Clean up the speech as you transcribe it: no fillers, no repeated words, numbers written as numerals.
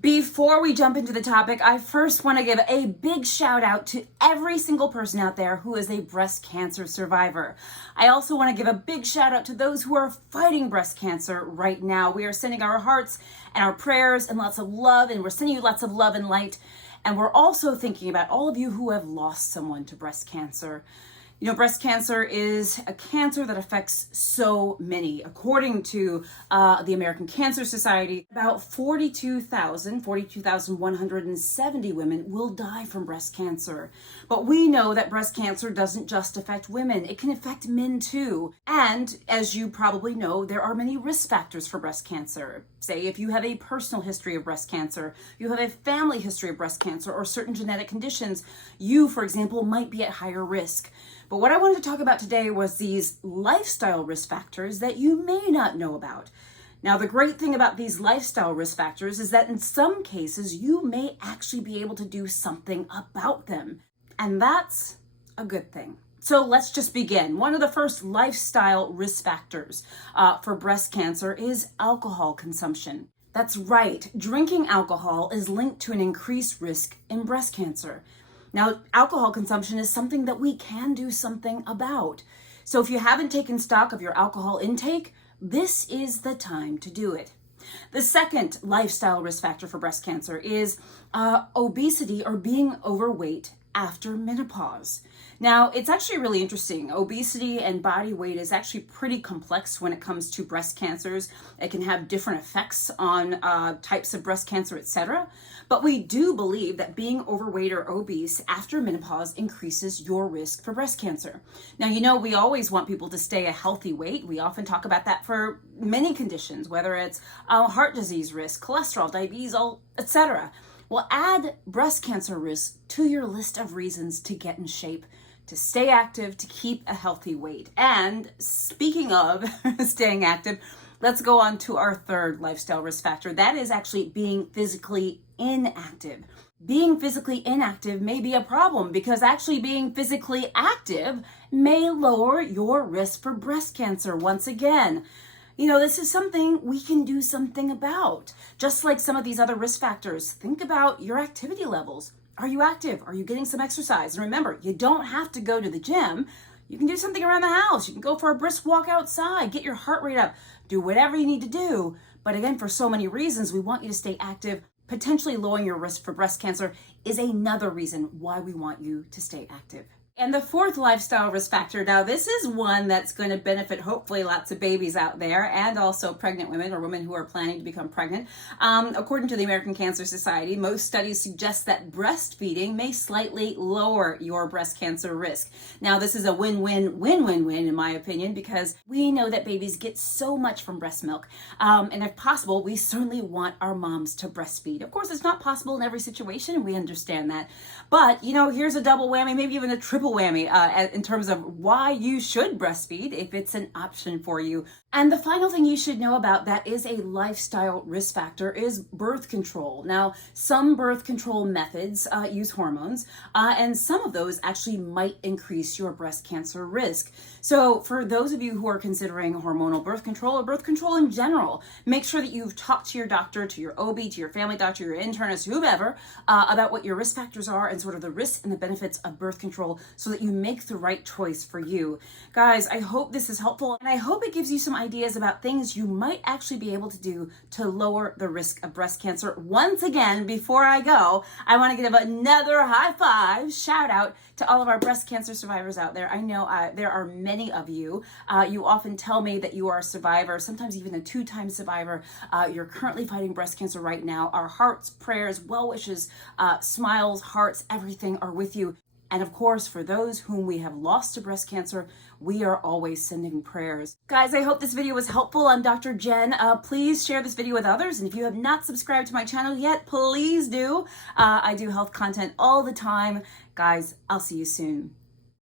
Before we jump into the topic, I first want to give a big shout out to every single person out there who is a breast cancer survivor. I also want to give a big shout out to those who are fighting breast cancer right now. We are sending our hearts and our prayers and lots of love, and we're sending you lots of love and light. And we're also thinking about all of you who have lost someone to breast cancer. You know, breast cancer is a cancer that affects so many. According to the American Cancer Society, about 42,170 women will die from breast cancer. But we know that breast cancer doesn't just affect women. It can affect men too. And as you probably know, there are many risk factors for breast cancer. Say if you have a personal history of breast cancer, you have a family history of breast cancer, or certain genetic conditions, you, for example, might be at higher risk. But what I wanted to talk about today was these lifestyle risk factors that you may not know about. Now, the great thing about these lifestyle risk factors is that in some cases, you may actually be able to do something about them. And that's a good thing. So let's just begin. One of the first lifestyle risk factors for breast cancer is alcohol consumption. That's right. Drinking alcohol is linked to an increased risk in breast cancer. Now, alcohol consumption is something that we can do something about. So if you haven't taken stock of your alcohol intake, this is the time to do it. The second lifestyle risk factor for breast cancer is obesity or being overweight after menopause. Now, it's actually really interesting. Obesity and body weight is actually pretty complex when it comes to breast cancers. It can have different effects on types of breast cancer, etc. But we do believe that being overweight or obese after menopause increases your risk for breast cancer. Now, you know, we always want people to stay a healthy weight. We often talk about that for many conditions, whether it's heart disease risk, cholesterol, diabetes, etc. Well, add breast cancer risk to your list of reasons to get in shape, to stay active, to keep a healthy weight. And speaking of staying active, let's go on to our third lifestyle risk factor. That is actually being physically inactive. Being physically inactive may be a problem because actually being physically active may lower your risk for breast cancer once again. You know, this is something we can do something about. Just like some of these other risk factors, think about your activity levels. Are you active? Are you getting some exercise? And remember, you don't have to go to the gym. You can do something around the house. You can go for a brisk walk outside, get your heart rate up, do whatever you need to do. But again, for so many reasons, we want you to stay active. Potentially lowering your risk for breast cancer is another reason why we want you to stay active. And the fourth lifestyle risk factor, now this is one that's going to benefit hopefully lots of babies out there and also pregnant women or women who are planning to become pregnant. According to the American Cancer Society, most studies suggest that breastfeeding may slightly lower your breast cancer risk. Now this is a win-win-win-win-win in my opinion, because we know that babies get so much from breast milk. And if possible, we certainly want our moms to breastfeed. Of course, it's not possible in every situation. We understand that. But, you know, here's a double whammy, maybe even a triple whammy in terms of why you should breastfeed if it's an option for you. And the final thing you should know about that is a lifestyle risk factor is birth control. Now, some birth control methods use hormones, and some of those actually might increase your breast cancer risk. So for those of you who are considering hormonal birth control or birth control in general, make sure that you've talked to your doctor, to your OB, to your family doctor, your internist, whoever, about what your risk factors are and sort of the risks and the benefits of birth control so that you make the right choice for you. Guys, I hope this is helpful, and I hope it gives you some ideas about things you might actually be able to do to lower the risk of breast cancer. Once again, before I go, I want to give another high five shout out to all of our breast cancer survivors out there. I know there are many of you. You often tell me that you are a survivor, sometimes even a two-time survivor. You're currently fighting breast cancer right now. Our hearts, prayers, well wishes, smiles, hearts, everything are with you. And of course, for those whom we have lost to breast cancer, we are always sending prayers. Guys, I hope this video was helpful. I'm Dr. Jen. Please share this video with others. And if you have not subscribed to my channel yet, please do. I do health content all the time. Guys, I'll see you soon.